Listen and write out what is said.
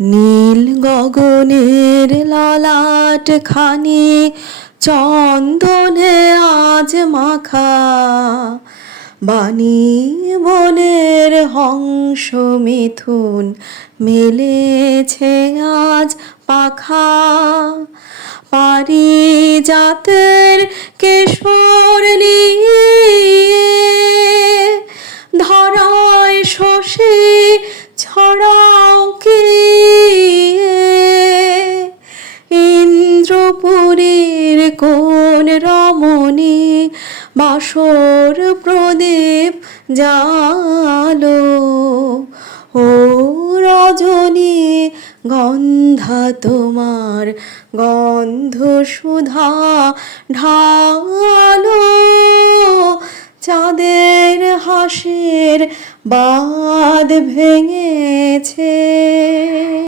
নীল গগনের ললাট খানি চন্দনে আজ মাখা, বাণী বনের হংস মিথুন মেলেছে আজ পাখা। পারিজাতের কেশর নিয়ে ধরায় শশী ছড়াও কি, ইন্দ্রপুরীর কোন রমণী বাসর প্রদীপ জালো। ও রজনী গন্ধা তোমার গন্ধ সুধা ঢালো, চাঁদের হাসির বাঁধ ভেঙেছে।